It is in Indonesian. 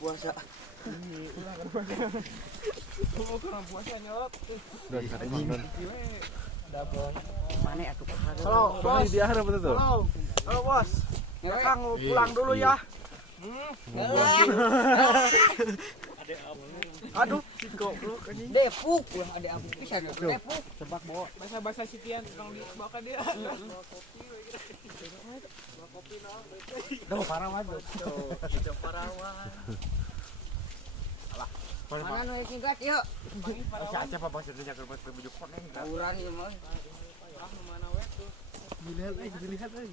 puasa. Kurang puasa nyelot. Mana atuh pahala. Halo, bos. Dia harap betul tuh. Halo, bos. Ya Kang pulang dulu ya. Aduh, si goblok anjing. Depuk ulah ada abu pisan Depuk. Sebak bawa. Bahasa Sitian Kang dibawa ka dia. Duh, parawan. Itu parawan. Mana nu nyegat yuk. Aja apa bos itu jaga buat bujuk koneng. Tawuran ieu mah. Mana we tuh. Dilihat euy.